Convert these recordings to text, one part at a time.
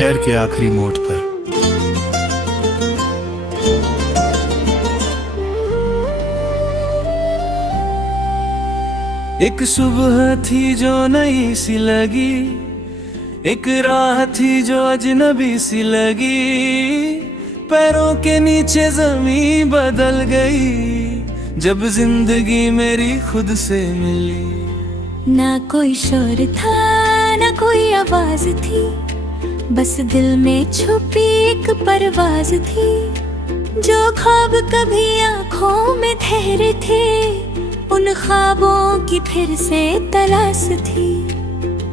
शहर के आखिरी मोड़ पर। एक सुबह थी जो नई सी लगी, एक राह थी जो अजनबी सी लगी, पैरों के नीचे जमीन बदल गई जब जिंदगी मेरी खुद से मिली। ना कोई शोर था ना कोई आवाज थी, बस दिल में छुपी एक परवाज थी। जो ख्वाब कभी आँखों में ठहरे थे, उन ख्वाबों की फिर से तलाश थी।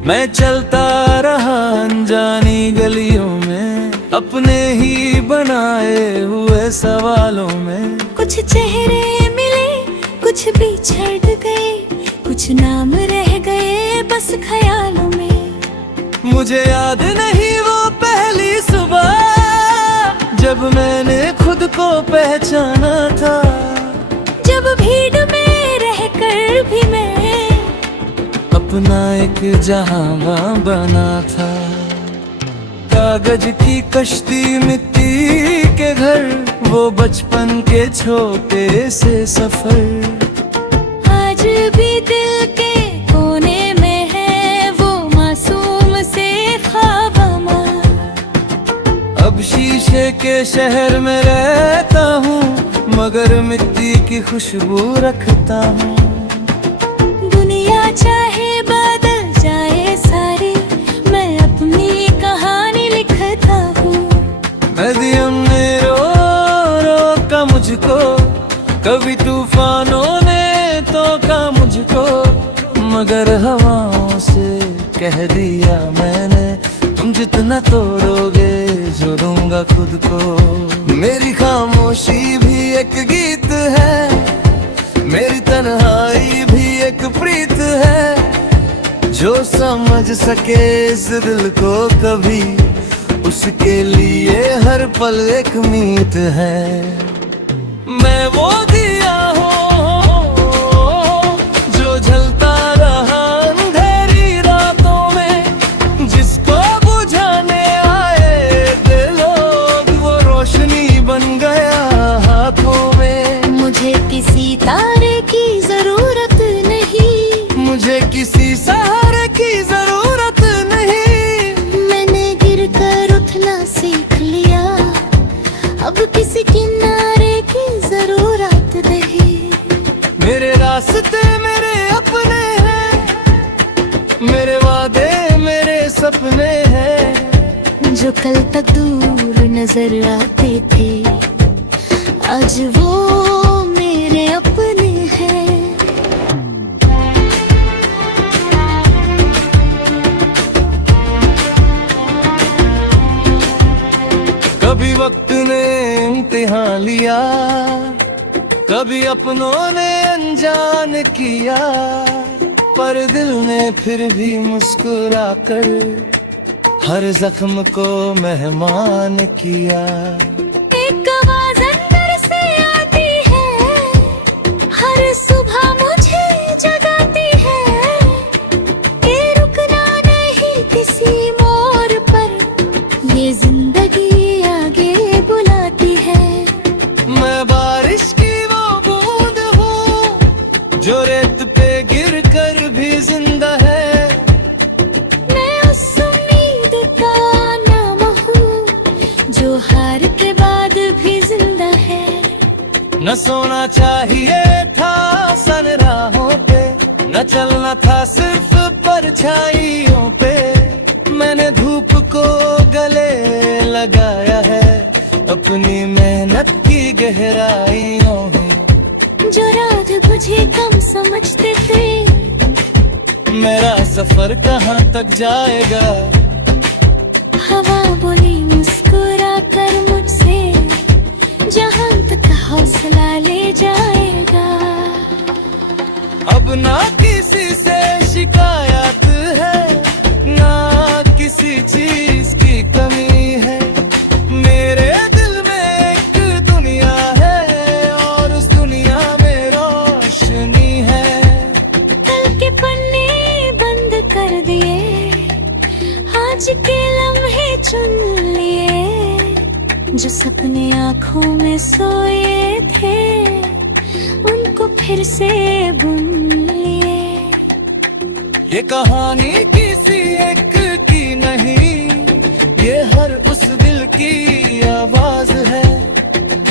मैं चलता रहा अनजानी गलियों में, अपने ही बनाए हुए सवालों में। कुछ चेहरे मिले, कुछ बिछड़ गए, कुछ नाम रह गए बस ख्यालों में। मुझे याद नहीं वो पहली सुबह जब मैंने खुद को पहचाना था, जब भीड़ में रहकर भी मैं अपना एक जहां बना था। कागज की कश्ती, मिट्टी के घर, वो बचपन के छोटे से सफर। आज भी दिल के कोने में है वो मासूम से ख्वाब अमर। अब शीशे के शहर में रहता हूँ, मगर मिट्टी की खुशबू रखता हूँ। दुनिया चाहे बदल जाए सारी, मैं अपनी कहानी लिखता हूँ। नदियों ने रोका मुझको, कभी तूफानों ने टोका मुझको, मगर हवाओं से कह दिया मैंने, तुम जितना तोड़ोगे जो दूंगा खुद को। मेरी खामोशी भी एक गीत है, मेरी तन्हाई भी एक प्रीत है। जो समझ सके इस दिल को कभी, उसके लिए हर पल एक मीत है। मैं वो दिया हूँ जो जलता रहा अंधेरी रातों में, जिसको बुझाने आए थे लोग, वो रोशनी बन गया हाथों में। मुझे किसी तारे की जरूरत नहीं, मुझे किसी सहारे की जरूरत नहीं। मैंने गिर कर उठना सीख लिया, अब किसी किनारे की जरूरत नहीं। मेरे रास्ते मेरे अपने हैं, मेरे वादे मेरे सपने हैं। जो कल तक दूर नजर आते थे, आज वो मेरे अपने हैं। कभी वक्त ने इम्तिहान लिया, कभी अपनों ने अनजान किया, पर दिल ने फिर भी मुस्कुरा कर हर जख्म को मेहमान किया। एक आवाज अंदर से आती है, हर सुबह मुझे जगाती है, कि रुकना नहीं किसी मोड़ पर, ये जिंदगी आगे बुलाती है। मैं बारिश की वो बूंद हूँ जो रेत पे गिर कर भी जिंदा है। मैं उस उम्मीद का नाम हूँ जो हार के बाद भी जिंदा है। न सोना चाहिए था सन राहों पे, न चलना था सिर्फ परछाइयों पे। मैंने धूप को गले लगाया है अपनी मेहनत की गहराइयों में। जो रात मुझे कम समझते थे, मेरा सफर कहाँ तक जाएगा। हवा बोली मुस्कुरा कर मुझसे, जहाँ तक हौसला ले जाएगा। अब ना किसी से शिकायत है, ना किसी चीज की कमी है। मेरे दिल में एक दुनिया है और उस दुनिया में रोशनी है। कल के पन्ने बंद कर दिए, आज के लम्हे चुन जो सपने आँखों में सोए थे उनको फिर से बुन लिए। ये कहानी किसी एक की नहीं, ये हर उस दिल की आवाज है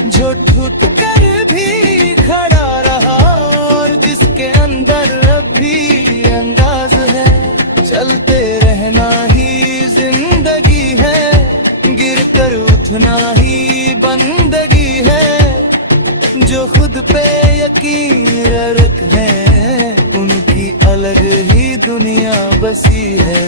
जो टूट कर भी खड़ा रहा और जिसके अंदर अब भी अंदाज है। चलते रहना ही जिंदगी है, गिर कर उठना ही बंदगी है। जो खुद पे यकीन रख है उनकी अलग ही दुनिया बसी है।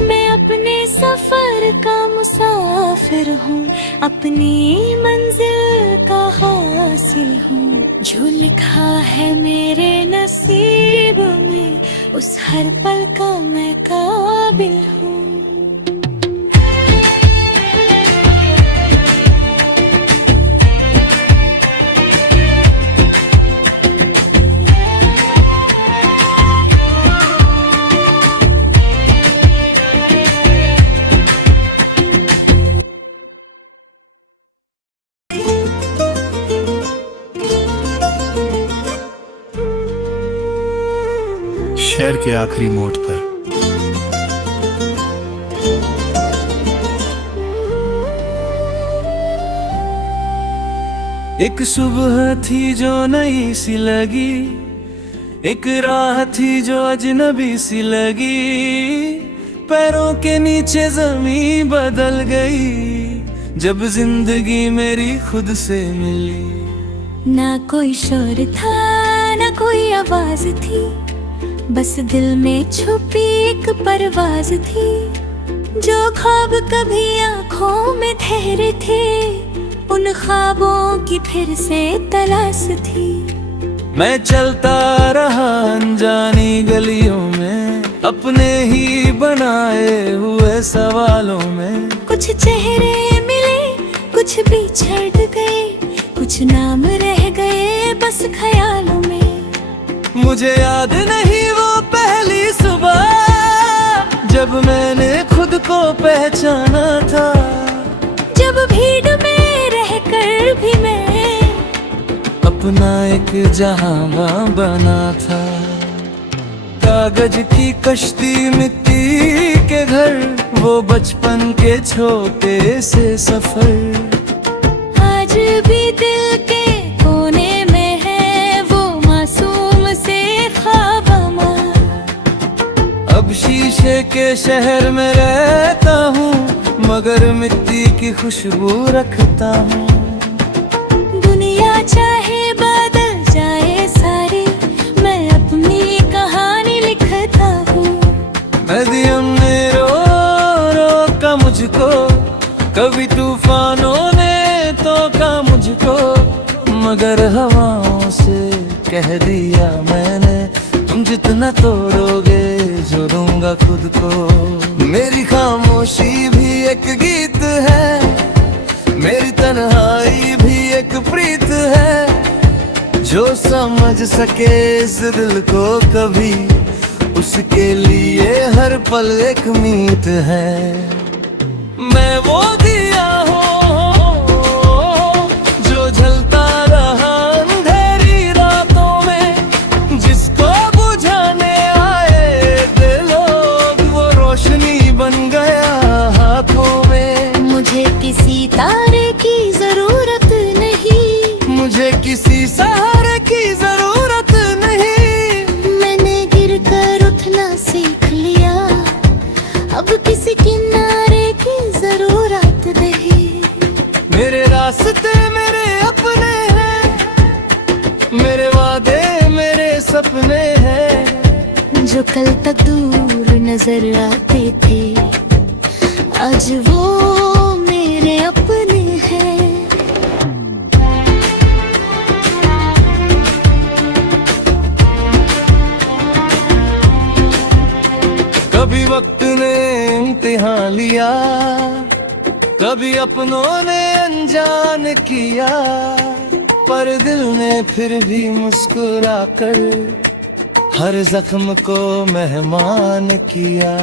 मैं अपने सफर का मुसाफिर हूँ, अपनी मंजिल का हासिल हूँ। जो लिखा है मेरे नसीब में उस हर पल का मैं काबिल हूँ। शहर के आखिरी मोड़ पर एक सुबह थी जो नई सी लगी, एक राह थी जो अजनबी सी लगी। पैरों के नीचे जमीन बदल गई जब जिंदगी मेरी खुद से मिली। ना कोई शोर था ना कोई आवाज थी, बस दिल में छुपी एक परवाज थी। जो ख्वाब कभी आँखों में ठहरे थे उन ख्वाबों की फिर से तलाश थी। मैं चलता रहा अनजानी गलियों में, अपने ही बनाए हुए सवालों में। कुछ चेहरे मिले कुछ बिछड़ गए, कुछ नाम रह गए बस ख्यालों में। मुझे याद नहीं वो पहली सुबह जब मैंने खुद को पहचाना था, जब भीड़ में रहकर भी मैं अपना एक जहां बना था। कागज की कश्ती मिट्टी के घर, वो बचपन के छोटे से सफर। आज भी दिल के कोने में है वो मासूम से ख्वाब हमार। अब शीशे के शहर में रहता हूँ मगर मिट्टी की खुशबू रखता हूँ। दुनिया चाहे बदल जाए सारी, मैं अपनी कहानी लिखता हूँ। नदियों ने रोका मुझको, कभी तूफानों ने टोका मुझको, मगर हवाओं से कह दिया मैंने तुम जितना तोड़ोगे जो दूंगा खुद को। मेरी खामोशी भी एक गीत है, मेरी तन्हाई भी एक प्रीत है। जो समझ सके इस दिल को कभी, उसके लिए हर पल एक मीत है। मैं वो दिया हूँ जो जलता रहा अंधेरी रातों में, जिसको बुझाने आए थे लोग वो रोशनी बन गया हाथों में। मुझे किसी तारे की जरूरत नहीं, मुझे किसी सहारे की जरूरत नहीं। मैंने गिर कर उठना सीख लिया, अब किसी किनारे की जरूरत नहीं। मेरे रास्ते मेरे अपने हैं, मेरे वादे मेरे सपने हैं। जो कल तक दूर नजर आते थे आज वो मेरे अपने हैं। कभी वक्त ने इम्तिहान लिया, कभी अपनों ने अनजान किया, पर दिल ने फिर भी मुस्कुरा कर हर जख्म को मेहमान किया।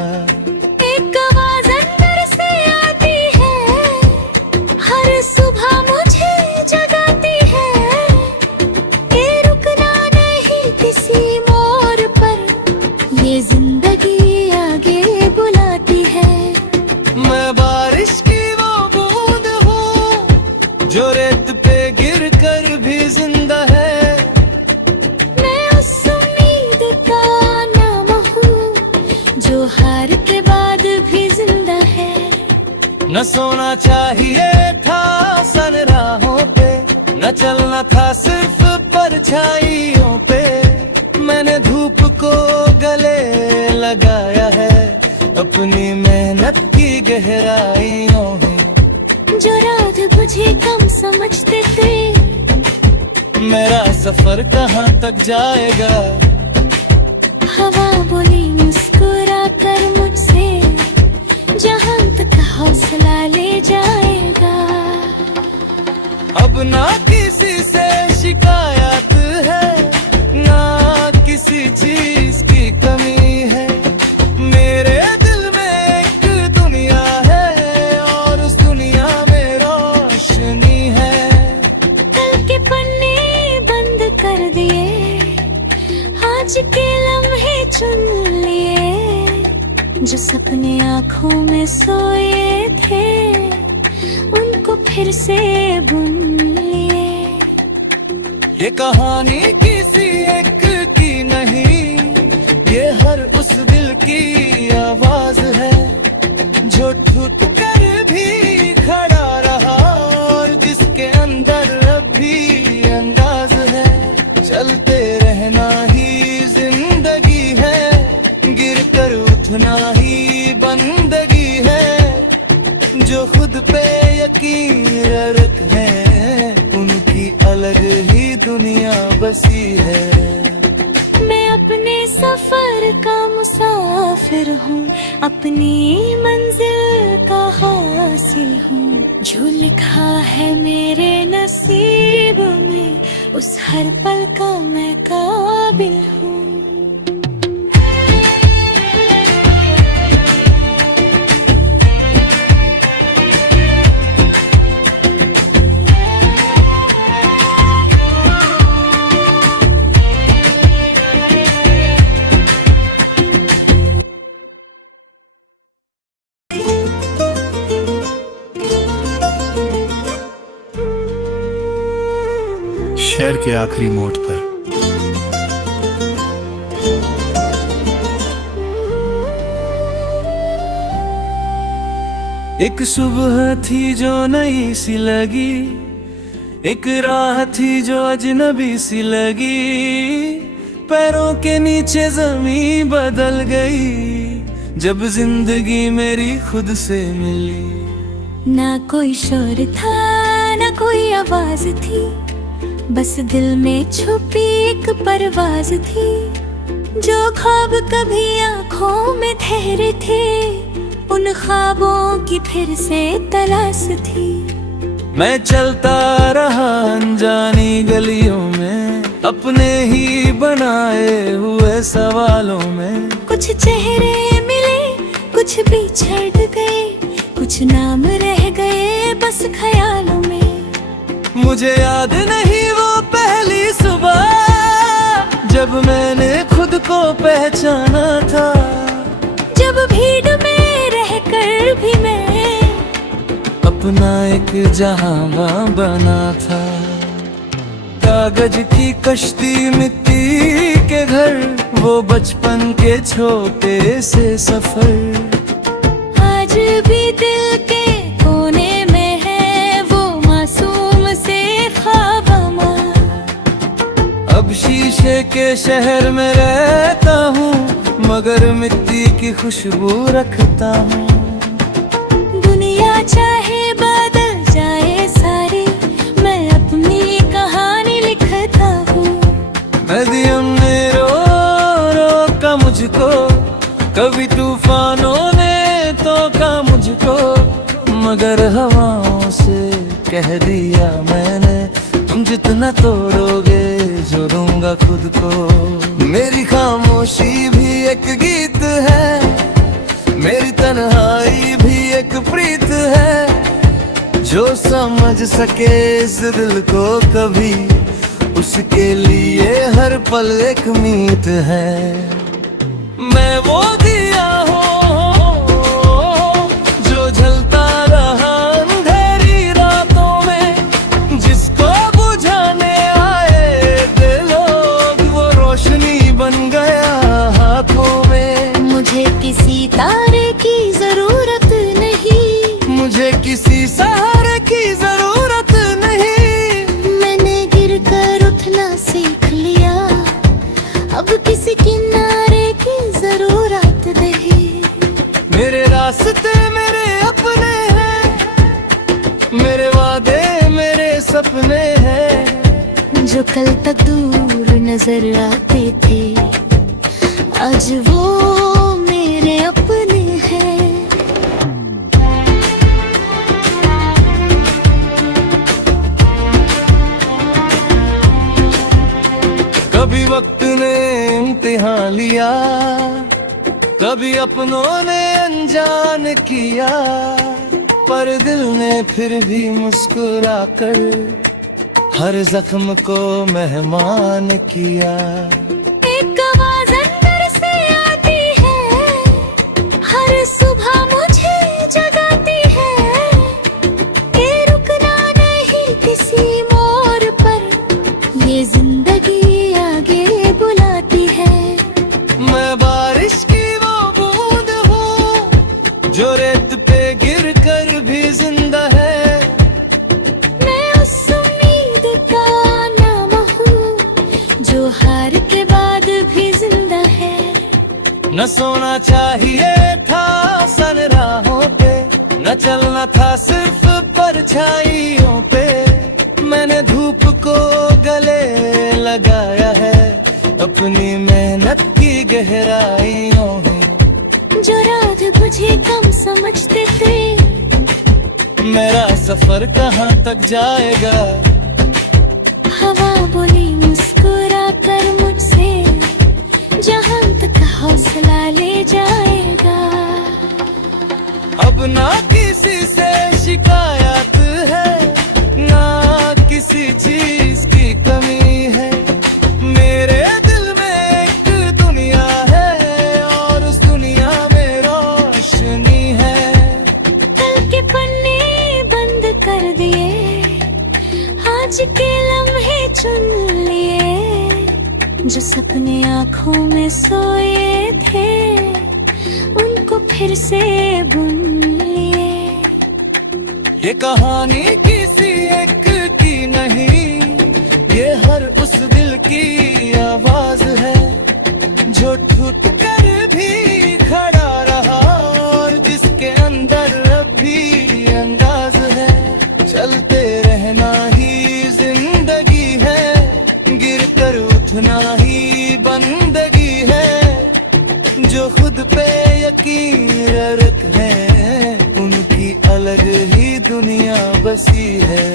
एक आवाज अंदर से आती है, हर जो हार के बाद भी जिंदा है। न सोना चाहिए था सन राहों पे, न चलना था सिर्फ परछाइयों पे। मैंने धूप को गले लगाया है अपनी मेहनत की गहराइयों में। जो रात बुझे कम समझते थे, मेरा सफर कहाँ तक जाएगा। हवा बोली मुस्कुरा कर मुझसे, जहाँ तक हौसला ले जाएगा। अब ना किसी से शिकायत है, ना किसी चीज की कमी है। मेरे दिल में एक दुनिया है और उस दुनिया में रोशनी है। कल के पन्ने बंद कर दिए, आज के लम्हे चुन लिए। जो सपने आँखों में सोए थे, उनको फिर से बुन लिए। ये कहानी किसी एक की नहीं, ये हर उस दिल की आवाज है जो टूट कर भी खड़ा रहा और जिसके अंदर अब भी अंदाज है। चलते रहना ही जिंदगी है, गिर कर उठना ही बंदगी है। जो खुद पे यकीन रखते हैं, उनकी अलग ही दुनिया बसी है। मैं अपने सफर का मुसाफिर हूँ, अपनी मंजिल का हासिल हूँ। जो लिखा है मेरे नसीब में, उस हर पल का मैं काबिल हूँ। शहर के आखिरी मोड़ पर एक सुबह थी जो नई सी लगी, एक राह थी जो अजनबी सी लगी। पैरों के नीचे जमीन बदल गई जब जिंदगी मेरी खुद से मिली। ना कोई शोर था, ना कोई आवाज थी, बस दिल में छुपी एक परवाज थी। जो ख्वाब कभी आँखों में ठहरे थे, उन ख्वाबों की फिर से तलाश थी। मैं चलता रहा अनजानी गलियों में, अपने ही बनाए हुए सवालों में। कुछ चेहरे मिले, कुछ बिछड़ गए, कुछ नाम रह गए बस ख्यालों में। मुझे याद नहीं वो पहली सुबह जब मैंने खुद को पहचाना था। जब भीड़ में रहकर भी मैं अपना एक जहां बना था। कागज की कश्ती, मिट्टी के घर, वो बचपन के छोटे से सफर। आज भी दिल के कोने में है वो मासूम से ख्वाब अमर। अब शीशे के शहर में रहता हूँ, मगर मिट्टी की खुशबू रखता हूँ। दुनिया चाहे बदल जाए सारी, मैं अपनी कहानी लिखता हूँ। नदियों ने रोका मुझको, कभी तूफानों ने टोका मुझको, मगर हवाओं से कह दिया मैंने, तुम जितना तोड़ोगे जो दूंगा खुद को। मेरी खामोशी भी एक गीत है, मेरी तन्हाई भी एक प्रीत है। जो समझ सके इस दिल को कभी, उसके लिए हर पल एक मीत है। मैं वो दिया हूँ जो जलता रहा अंधेरी रातों में, जिसको बुझाने आए थे लोग, वो रोशनी बन गया हाथों में। मुझे किसी किसी किनारे की जरूरत नहीं। मेरे रास्ते मेरे अपने हैं, मेरे वादे मेरे सपने हैं। जो कल तक दूर नजर आते थे आज वो मेरे अपने हैं। कभी वक्त ने इम्तिहान लिया, कभी अपनों ने अनजान किया, पर दिल ने फिर भी मुस्कुरा कर हर जख्म को मेहमान किया। एक आवाज अंदर से आती है, हर सुबह मुझे जगाती है। ये रुकना नहीं किसी मोड़ पर, ये जिंदगी आगे बुलाती है। मैं बारिश की वो बूंद हूँ जो रेत पे गिर कर भी जिंदा है। मैं उस उम्मीद का नाम हूँ जो हार के बाद भी जिंदा है। न सोना चाहिए था सन राहों पे, न चलना था सिर्फ परछाइयों पे। मैंने धूप को गले लगाया है अपनी मेहनत की गहराइयों में। जो रात बुझे कम समझते थे, मेरा सफर कहाँ तक जाएगा। हवा बोली मुस्कुरा कर मुझसे, जहां तक हौसला ले जाएगा। अब ना किसी से शिकायत है, ना किसी चीज की कमी है। मेरे दिल में एक दुनिया है और उस दुनिया में रोशनी है। कल के पन्ने बंद कर दिए, आज के लम्हे चुन लिए। जो सपने आँखों में सोए थे उनको फिर से बुन लिए। ये कहानी किसी एक की नहीं, ये हर उस दिल की आवाज है जो टूट कर भी खड़ा रहा और जिसके अंदर अब भी अंदाज है। चलते रहना ही जिंदगी है, गिर कर उठना ही बंदगी है। जो खुद पे यकीन रख है उनकी अलग ही दुनिया बसी है।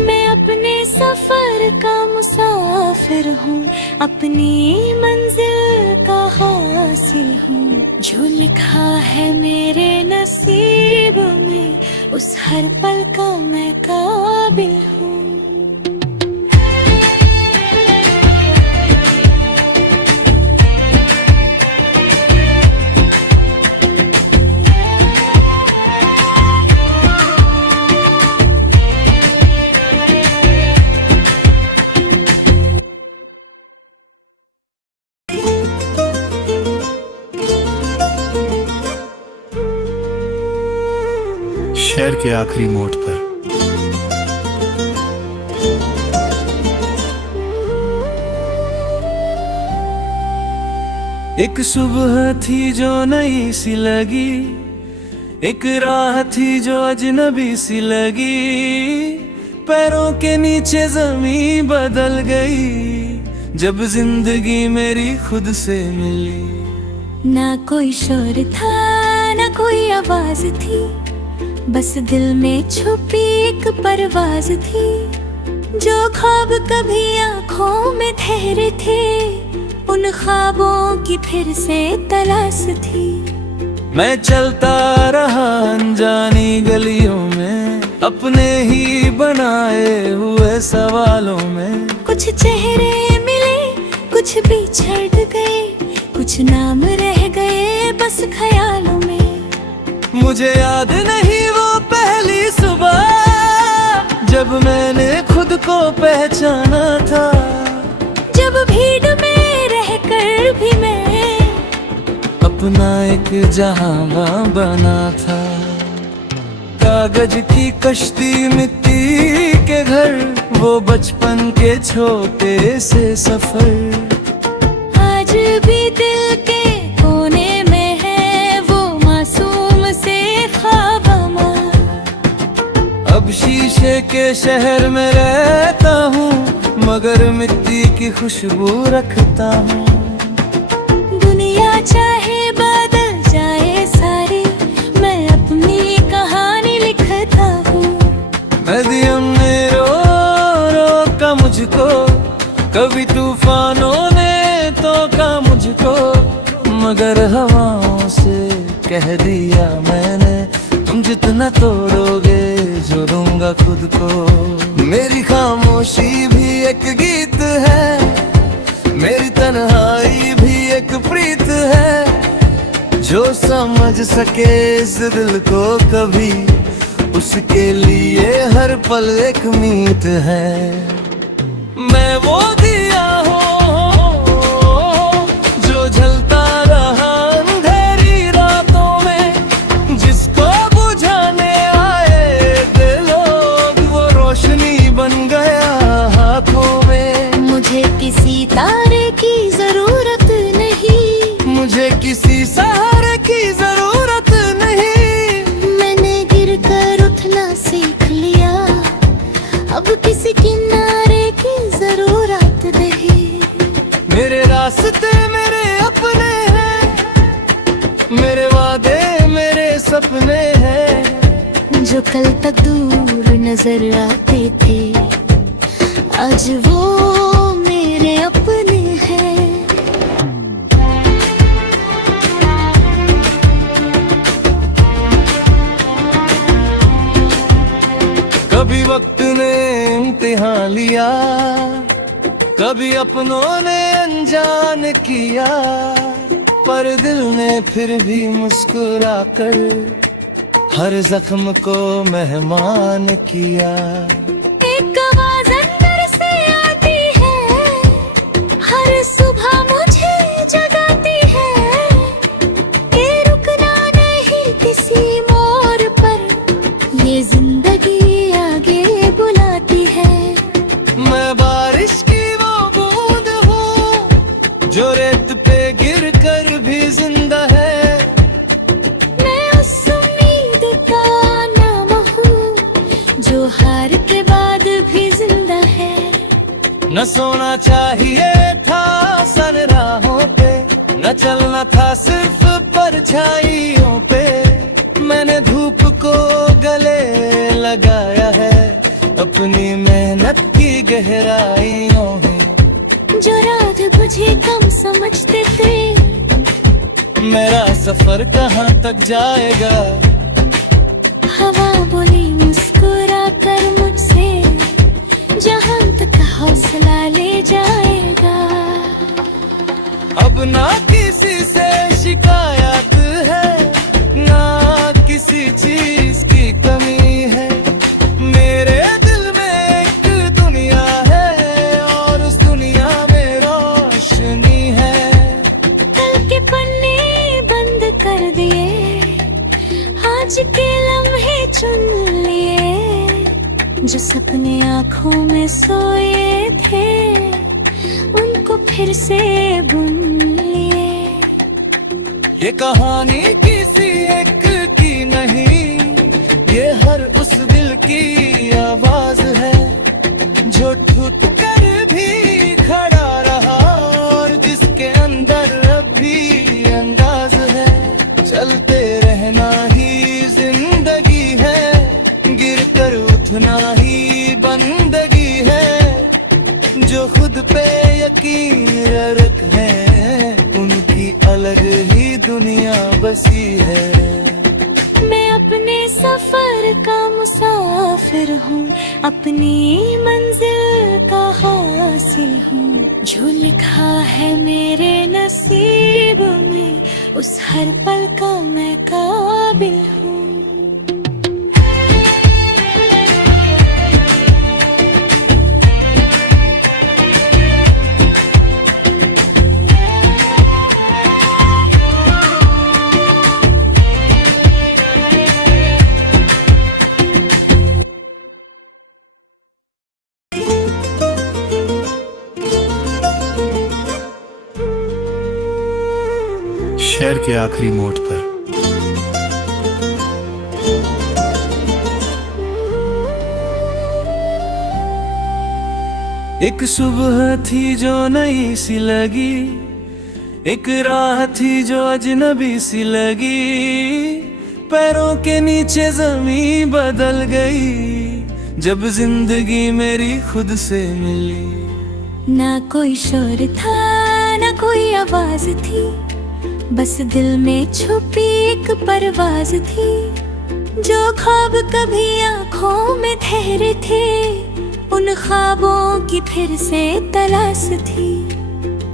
मैं अपने सफर का मुसाफिर हूँ, अपनी मंजिल का हासिल हूँ। जो लिखा है मेरे नसीब में उस हर पल का मैं काबिल हूँ। शहर के आखिरी मोड़ पर एक सुबह थी जो नई सी लगी, एक राह थी जो अजनबी सी लगी। पैरों के नीचे जमीन बदल गई जब जिंदगी मेरी खुद से मिली। ना कोई शोर था ना कोई आवाज थी, बस दिल में छुपी एक परवाज थी। जो ख्वाब कभी आँखों में ठहरे थे उन ख्वाबों की फिर से तलाश थी। मैं चलता रहा अनजानी गलियों में, अपने ही बनाए हुए सवालों में। कुछ चेहरे मिले कुछ बिछड़ गए, कुछ नाम रह गए बस ख्यालों में। मुझे याद नहीं वो पहली सुबह जब मैंने खुद को पहचाना था। जब भीड़ में रहकर भी मैं अपना एक जहां बना था। कागज की कश्ती मिट्टी के घर, वो बचपन के छोटे से सफर। के शहर में रहता हूँ, मगर मिट्टी की खुशबू रखता हूँ। दुनिया चाहे बदल जाए सारी, मैं अपनी कहानी लिखता हूँ। नदियों ने रोका मुझको, कभी तूफानों ने टोका मुझको, मगर हवाओं से कह दिया मैंने, तुम जितना तोड़ोगे जो दूंगा खुद को। मेरी खामोशी भी एक गीत है, मेरी तन्हाई भी एक प्रीत है। जो समझ सके इस दिल को कभी, उसके लिए हर पल एक मीत है। मैं वो दिया हूँ जो जलता रहा अंधेरी रातों में, जिसको बुझाने आए थे लोग, वो रोशनी बन गया हाथों में। मुझे किसी तारे की जरूरत नहीं, मुझे किसी सहारे की जरूरत नहीं। मैंने गिर कर उठना सीख लिया, अब किसी किनारे की जरूरत नहीं। मेरे रास्ते मेरे अपने हैं, मेरे वादे मेरे सपने हैं। जो कल तक दूर नजर आते थे, आज वो मेरे अपने हैं। कभी वक्त ने इम्तिहान लिया, कभी अपनों ने अनजान किया, पर दिल ने फिर भी मुस्कुरा कर हर जख्म को मेहमान किया। एक आवाज अंदर से आती है, हर सुबह मुझे जगाती है, कि रुकना नहीं किसी मोड़ पर, ये जिंदगी आगे बुलाती है। मैं बारिश की वो बूंद हूँ, जो रेत पे गिर कर भी जिंदा है। मैं उस उम्मीद का नाम हूँ, जो हार के बाद भी जिंदा है। न सोना चाहिए था सन राहों पे, न चलना था सिर्फ परछाइयों पे। मैंने धूप को गले लगाया है, अपनी मेहनत की गहराइयों में। जो रात बुझे कम समझते थे, मेरा सफर कहाँ तक जाएगा। हवा बोली मुस्कुरा कर मुझसे, जहां तक हौसला ले जाएगा। अब ना किसी से शिकायत है, ना किसी चीज की कमी है। मेरे दिल में एक दुनिया है, और उस दुनिया में रोशनी है। कल के पन्ने बंद कर दिए, आज के लम्हे चुन लिए। जो सपने आँखों में सोए थे, उनको फिर से बुन लिए। ये कहानी किसी एक की नहीं, ये हर उस दिल की आवाज है, जो ठुक कर भी खड़ा रहा, और जिसके अंदर अब भी अंदाज है। चलते रहना ही जिंदगी है, गिर कर उठना ही बंदगी है। जो खुद पे यकीन रख है, उनकी अलग ही दुनिया बसी है। मैं अपने सफर का मुसाफिर हूँ, अपनी मंजिल का हासिल हूँ। जो लिखा है मेरे नसीब में, उस हर पल का मैं काबिल हूँ। शहर के आखिरी मोड़ पर एक सुबह थी जो नई सी लगी, एक राह थी जो अजनबी सी लगी, पैरों के नीचे जमीन बदल गई जब जिंदगी मेरी खुद से मिली। ना कोई शोर था ना कोई आवाज थी, बस दिल में छुपी एक परवाज थी। जो ख्वाब कभी आँखों में ठहरे थे, उन ख्वाबों की फिर से तलाश थी।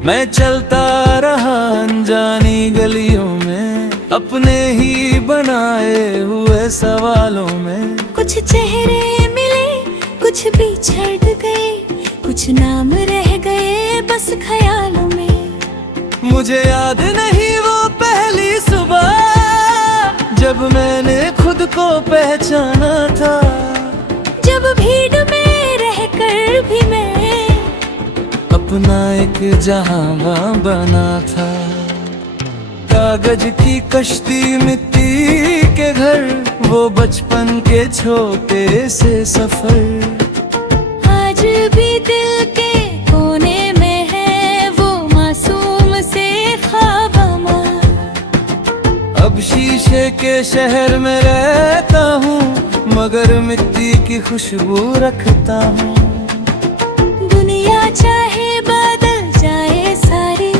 मैं चलता रहा अनजानी गलियों में, अपने ही बनाए हुए सवालों में। कुछ चेहरे मिले, कुछ बिछड़ गए, कुछ नाम रह गए बस ख्यालों में। मुझे याद नहीं वो पहली सुबह जब मैंने खुद को पहचाना था, जब भीड़ में रहकर भी मैं अपना एक जहां बना था। कागज की कश्ती, मिट्टी के घर, वो बचपन के छोटे से सफर आज भी दिल के कोने में है वो मासूम से ख्वाब हमार। अब शीशे के शहर में रहता हूँ, मगर मिट्टी की खुशबू रखता हूँ। दुनिया चाहे बदल जाए सारी,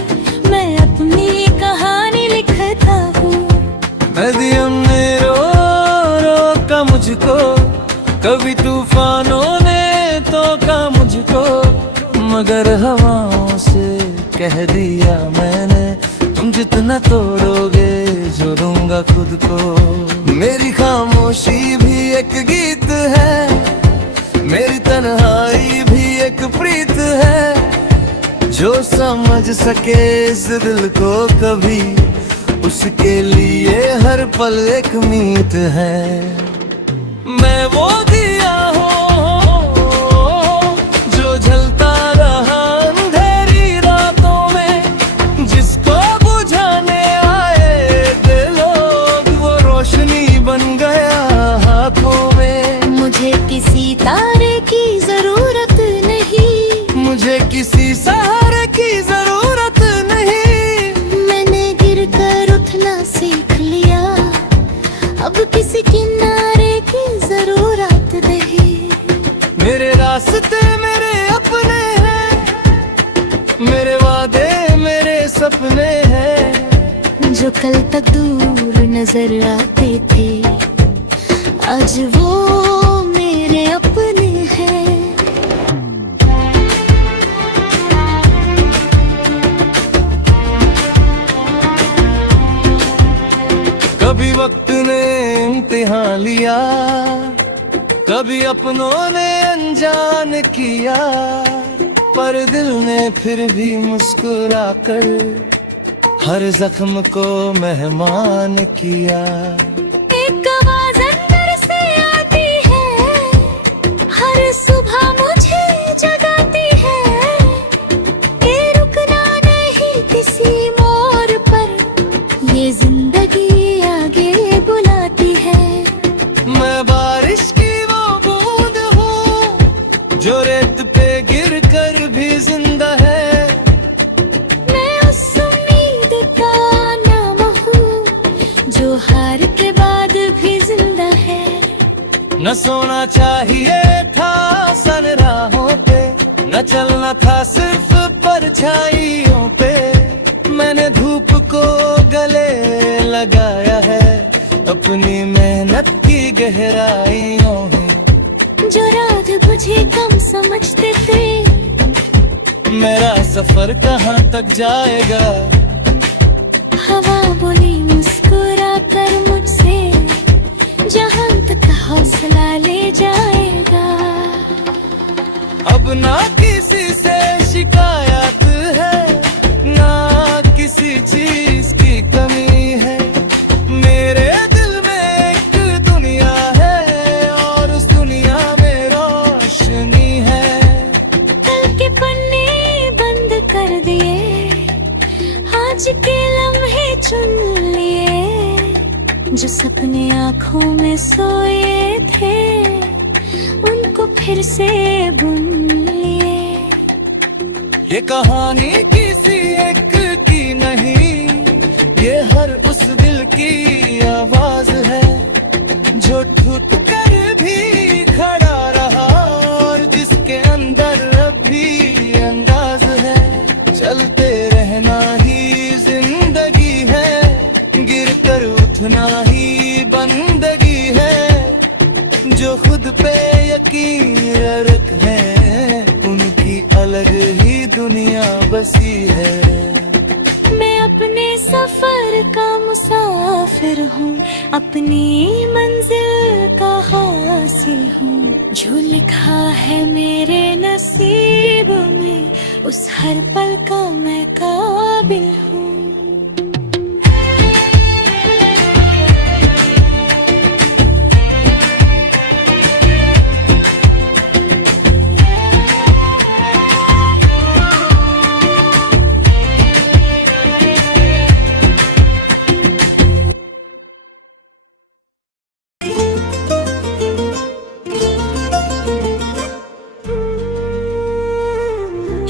मैं अपनी कहानी लिखता हूँ। नदियों ने रोका मुझको, कभी तूफानों ने टोका मुझको, मगर हवाओं से कह दिया मैंने, तुम जितना तोड़ोगे जोड़ूंगा खुद को। मेरी खामोशी भी एक गीत है, मेरी तन्हाई भी एक प्रीत है। जो समझ सके इस दिल को कभी, उसके लिए हर पल एक मीत है। मैं वो दिया हूँ जो जलता रहा अंधेरी रातों में, जिसको बुझाने आए थे लोग, वो रोशनी बन गया हाथों में। मुझे किसी तारे की जरूरत नहीं, मुझे किसी सहारे की जरूरत नहीं। मैंने गिर कर उठना सीख लिया, अब किसी किनारे की जरूरत नहीं। मेरे रास्ते मेरे अपने हैं, मेरे वादे मेरे सपने हैं। जो कल तक दूर नजर आते थे, आज वो मेरे अपने हैं। कभी वक्त ने इम्तिहान लिया, कभी अपनों ने अनजान किया, पर दिल ने फिर भी मुस्कुरा कर हर जख्म को मेहमान किया। एक आवाज अंदर से आती है, हर सुबह मुझे जगाती है। ये रुकना नहीं किसी मोड़ पर, ये जिंदगी आगे बुलाती है। मैं बारिश की वो बूंद हूँ जो रेत पे गिर कर भी जिंदा है। मैं उस उम्मीद का नाम हूँ जो हार के बाद भी जिंदा है। न सोना चाहिए था सन राहों पे, न चलना था सिर्फ परछाइयों पे। मैंने धूप को गले लगाया है अपनी मेहनत की गहराइयों में। जो रात मुझे कम समझते थे, मेरा सफर कहाँ तक जाएगा। हवा बोली मुस्कुरा कर मुझसे, जहां तक हौसला ले जाएगा। अब ना किसी से शिकायत है, ना किसी चीज की कमी है। मेरे दिल में एक दुनिया है और उस दुनिया में रोशनी है। कल के पन्ने बंद कर दिए, आज के लम्हे चुन लिए। जो सपने आँखों में सोए थे, उनको फिर से बुन लिए। ये कहानी किसी एक की नहीं, ये हर उस दिल की आवाज है जो ठुक कर भी खड़ा रहा और जिसके अंदर अब भी अंदाज है। चलते रहना ही जिंदगी है, गिर कर उठना ही बंदगी है। जो खुद पे यकीन रख है उनकी अलग ही दुनिया बसी है। मैं अपने सफर का मुसाफिर हूँ, अपनी मंजिल का हासिल हूँ। जो लिखा है मेरे नसीब में उस हर पल का मैं काबिल हूँ।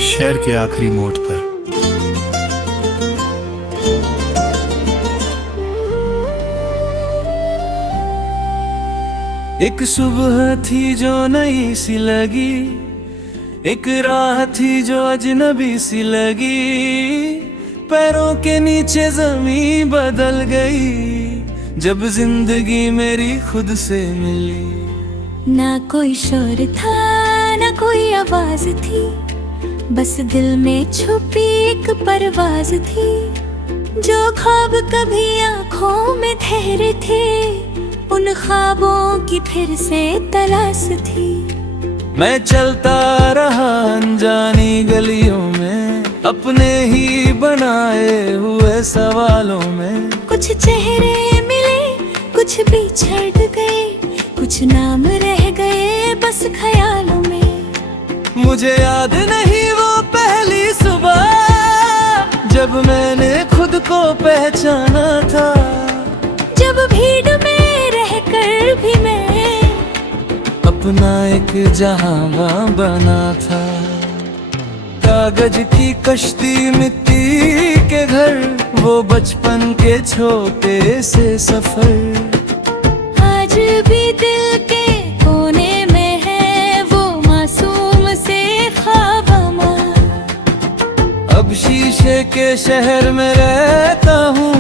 शहर के आखिरी मोड़ पर एक सुबह थी जो नई सी लगी, एक राह थी जो अजनबी सी लगी। पैरों के नीचे जमीन बदल गई जब जिंदगी मेरी खुद से मिली। ना कोई शोर था ना कोई आवाज थी, बस दिल में छुपी एक परवाज थी। जो ख्वाब कभी आँखों में ठहरे थे उन ख्वाबों की फिर से तलाश थी। मैं चलता रहा अनजानी गलियों में, अपने ही बनाए हुए सवालों में। कुछ चेहरे मिले कुछ बिछड़ गए, कुछ नाम रह गए बस ख्यालों में। मुझे याद नहीं वो पहली सुबह जब मैंने खुद को पहचाना था। जब भीड़ में रहकर भी मैं अपना एक जहां बना था। कागज की कश्ती मिट्टी के घर, वो बचपन के छोटे से सफर। आज भी दिल के कोने में है वो मासूम से ख्वाब हमार। अब शीशे के शहर में रहता हूँ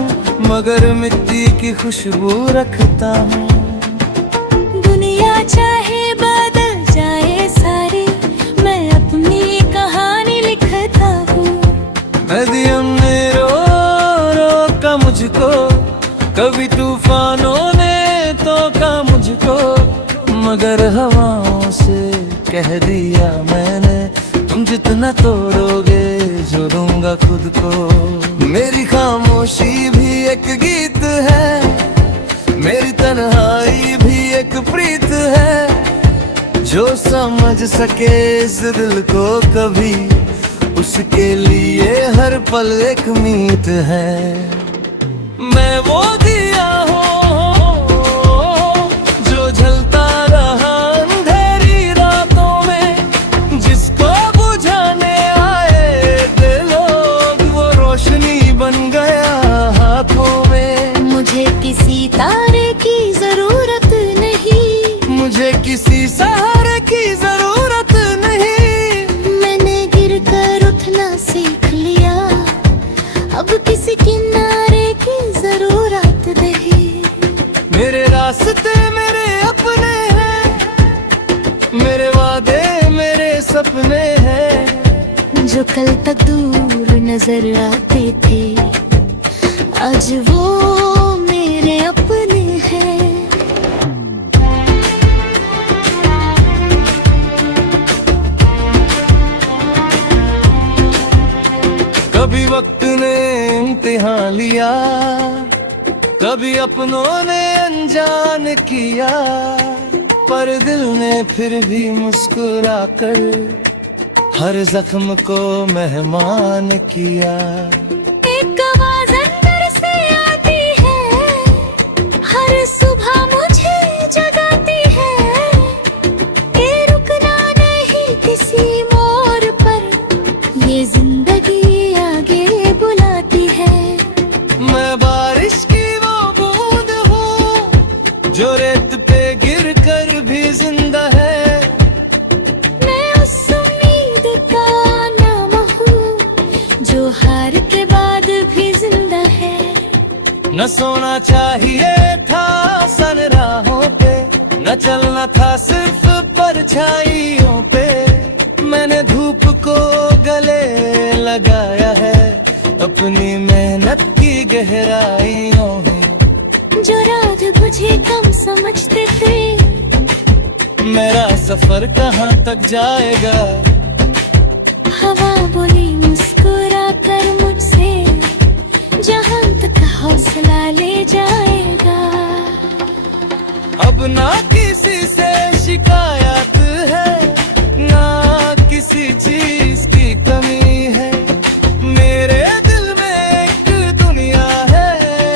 मगर मिट्टी की खुशबू रखता हूँ। दुनिया चाहे बदल जाए सारी, मैं अपनी कहानी लिखता हूँ। नदियों ने रो रोका मुझको, कभी तूफानों ने तोका मुझको। मगर हवाओं से कह दिया मैंने, तुम जितना तोड़ोगे जो दूंगा खुद को। मेरी खामोशी भी एक गीत है, मेरी तन्हाई भी एक प्रीत है। जो समझ सके इस दिल को कभी, उसके लिए हर पल एक मीत है। मैं वो दिया हूँ जो जलता रहा अंधेरी रातों में, जिसको बुझाने आए थे लोग वो रोशनी बन गया हाथों में। मुझे किसी तारे की जरूरत नहीं, मुझे किसी सहारे की जरूरत नहीं। मैंने गिर कर उठना सीख लिया, अब किसी किनारे की जरूरत नहीं। मेरे रास्ते मेरे अपने हैं, मेरे वादे मेरे सपने हैं। जो कल तक दूर नजर आते थे आज वो मेरे अपने हैं। कभी वक्त ने इम्तिहान लिया, कभी अपनों ने अनजान किया। पर दिल ने फिर भी मुस्कुरा कर हर जख्म को मेहमान किया। एक आवाज अंदर से आती है, हर सुबह मुझे जगाती है कि रुकना नहीं किसी मोड़ पर। ये न सोना चाहिए था सन राहों पे, न चलना था सिर्फ परछाइयों पे। मैंने धूप को गले लगाया है अपनी मेहनत की गहराइयों में। जो रात बुझे कम समझते थे, मेरा सफर कहाँ तक जाएगा। हवा बोली मुस्कुरा कर मुझसे, जहाँ तक हौसला ले जाएगा। अब ना किसी से शिकायत है, ना किसी चीज की कमी है। मेरे दिल में एक दुनिया है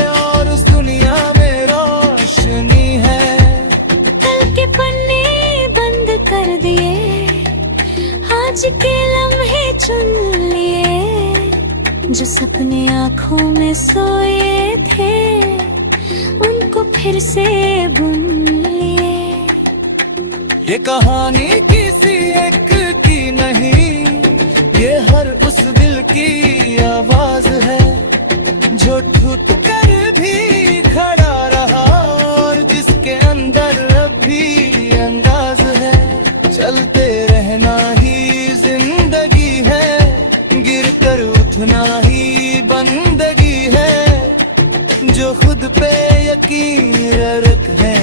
और उस दुनिया में रोशनी है। कल के पन्ने बंद कर दिए, आज के लम्हे चुन लिए। जो सपने आँखों में सोए थे, उनको फिर से बुन लिए। ये कहानी किसी एक की नहीं, ये हर उस दिल की आवाज है जो टूट कर भी खड़ा रहा और जिसके अंदर अब भी अंदाज है। चलते रहना ही जिंदगी है, गिर कर उठना ही बंदगी है। जो खुद पे यकीन रख है,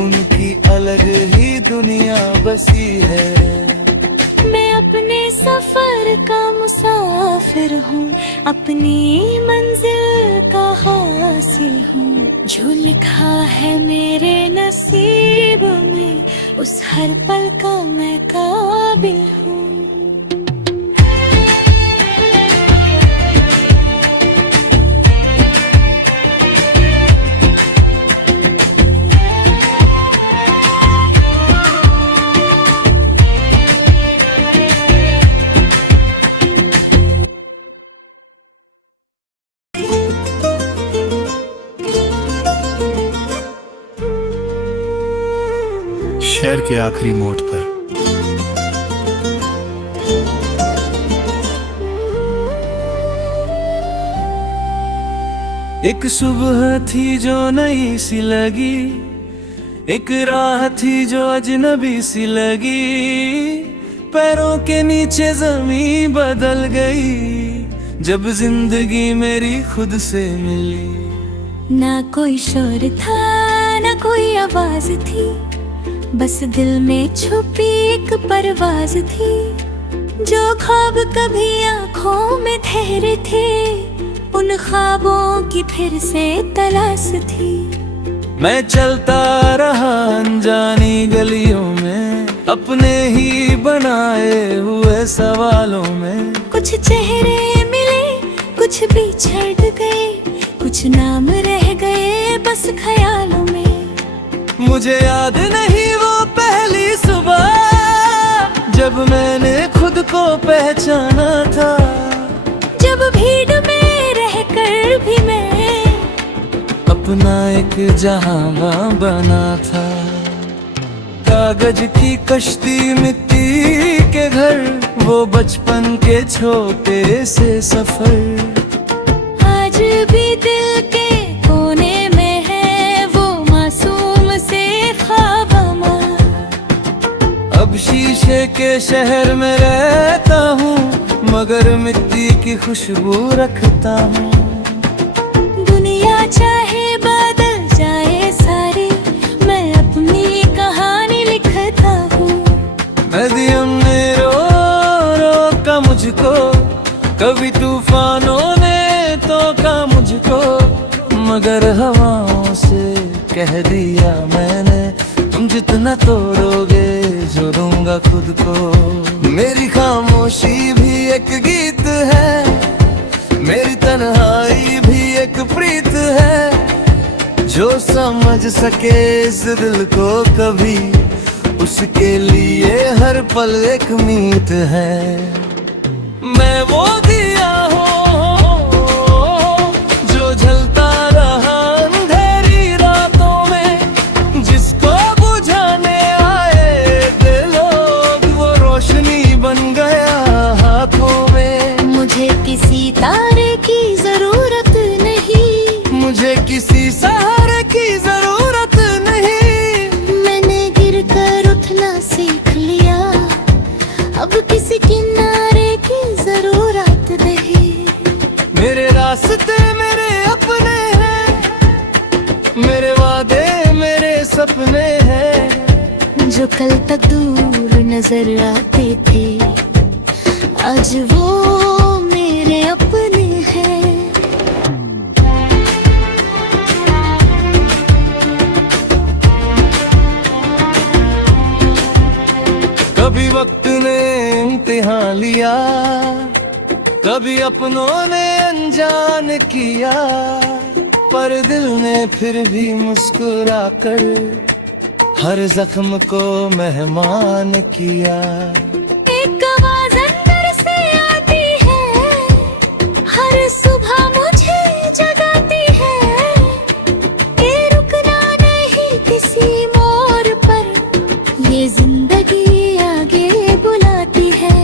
उनकी अलग ही दुनिया बसी है। मैं अपने सफर का मुसाफिर हूँ, अपनी मंजिल का हासिल हूँ। जो लिखा है मेरे नसीब में, उस हर पल का मैं काबिल हूँ। शहर के आखिरी मोड़ पर एक सुबह थी जो नई सी लगी, एक राह थी जो अजनबी सी लगी। पैरों के नीचे जमीन बदल गई जब जिंदगी मेरी खुद से मिली। ना कोई शोर था, ना कोई आवाज थी, बस दिल में छुपी एक परवाज थी। जो ख्वाब कभी आँखों में ठहरे थे, उन ख्वाबों की फिर से तलाश थी। मैं चलता रहा अनजानी गलियों में, अपने ही बनाए हुए सवालों में। कुछ चेहरे मिले, कुछ बिछड़ गए, कुछ नाम रह गए बस ख्यालों में। मुझे याद नहीं वो पहली सुबह जब मैंने खुद को पहचाना था। जब भीड़ में रहकर भी मैं अपना एक जहां बना था। कागज की कश्ती, मिट्टी के घर, वो बचपन के छोटे से सफर। आज भी दिल के कोने में है वो मासूम से ख्वाब अमर। अब शीशे के शहर में रहता हूँ, मगर मिट्टी की खुशबू रखता हूँ। दुनिया चाहे बदल जाए सारी, मैं अपनी कहानी लिखता हूँ। नदियों ने रोका मुझको, कभी तूफानों ने टोका मुझको, मगर हवाओं से कह दिया मैंने, तुम जितना तोड़ोगे जो दूंगा खुद को। मेरी खामोशी भी एक गीत है, मेरी तन्हाई भी एक प्रीत है। जो समझ सके इस दिल को कभी, उसके लिए हर पल एक मीत है। मैं वो दिया हूँ जो जलता रहा अंधेरी रातों में, जिसको बुझाने आए थे लोग, वो रोशनी बन गया हाथों में। मुझे किसी तारे की जरूरत नहीं, मुझे मुझे किसी सहारे की जरूरत नहीं। मैंने गिर कर उठना सीख लिया, अब किसी किनारे की जरूरत नहीं। मेरे रास्ते मेरे अपने हैं, मेरे वादे मेरे सपने हैं। जो कल तक दूर नजर आते थे, आज वो मेरे अपने हैं। कभी वक्त ने इम्तिहान लिया, कभी अपनों ने अनजान किया, पर दिल ने फिर भी मुस्कुरा कर हर जख्म को मेहमान किया। एक आवाज अंदर से आती है, हर सुबह मुझे जगाती है। ये रुकना नहीं किसी मोड़ पर, ये जिंदगी आगे बुलाती है।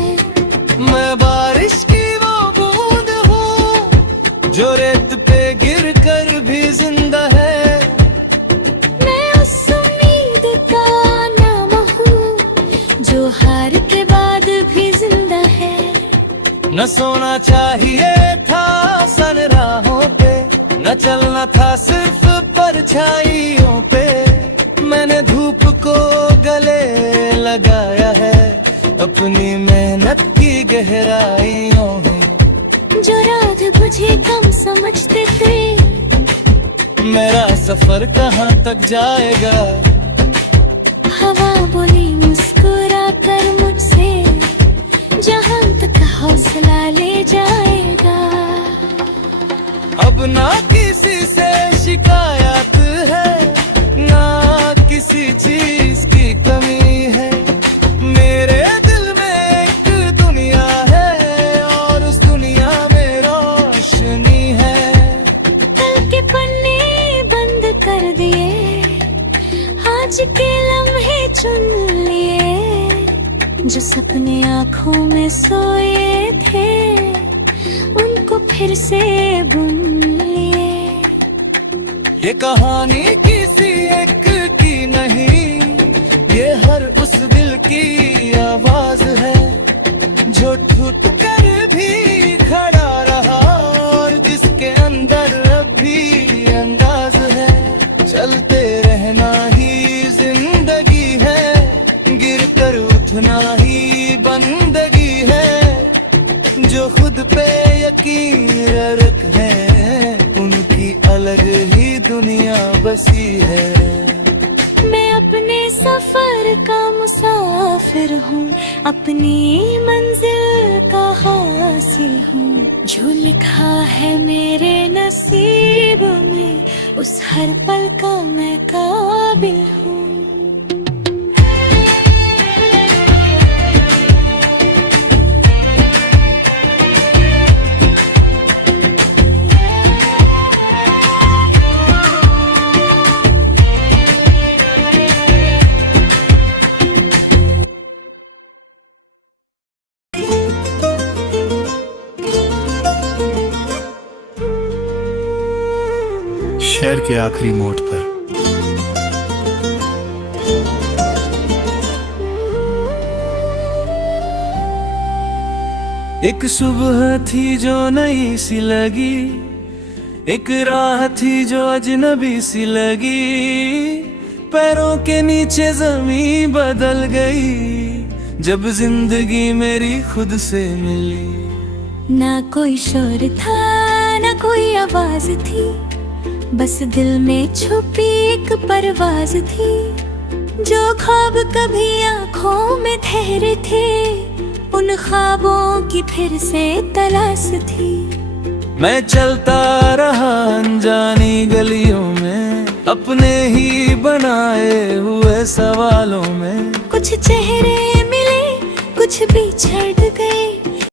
मैं बारिश की वो बूंद हूँ जो रेत पे गिर कर भी जिंदा है। मैं उस उम्मीद का नाम हूँ जो हार के बाद भी जिंदा है। न सोना चाहिए था सन राहों पे, न चलना था सिर्फ परछाइयों पे। मैंने धूप को गले लगाया है अपनी मेहनत की गहराइयों में। जो रात बुझे कम समझते थे, मेरा सफर कहाँ तक जाएगा। हवा बोली मुस्कुरा कर मुझसे, जहां तक हौसला ले जाएगा। अब ना किसी से शिकायत है, ना किसी चीज की कमी है। मेरे दिल में एक दुनिया है और उस दुनिया में रोशनी है। कल के पन्ने बंद कर दिए, आज के लम्हे चुन लिए। जो सपने आँखों में सोए थे, उनको फिर से बुन लिए। ये कहानी किसी एक की नहीं, ये हर उस दिल की आवाज है जो टूट कर भी खड़ा रहा और जिसके अंदर अभी अंदाज है। चलते रहना ही जिंदगी है, गिर कर उठना ही बंदगी है। जो खुद पे यकीन रख है, उनकी अलग ही दुनिया बसी है। मैं अपने सफर का मुसाफिर हूँ, अपनी मंजिल का हासिल हूँ। जो लिखा है मेरे नसीब में, उस हर पल का मैं काबिल हूँ। शहर के आखिरी मोड़ पर एक सुबह थी जो नई सी लगी, एक राह थी जो अजनबी सी लगी। पैरों के नीचे जमीन बदल गई जब जिंदगी मेरी खुद से मिली। ना कोई शोर था ना कोई आवाज थी, बस दिल में छुपी एक परवाज थी। जो ख्वाब कभी आँखों में ठहरे थे, उन ख्वाबों की फिर से तलाश थी। मैं चलता रहा अनजानी गलियों में, अपने ही बनाए हुए सवालों में। कुछ चेहरे मिले, कुछ बिछड़ गए,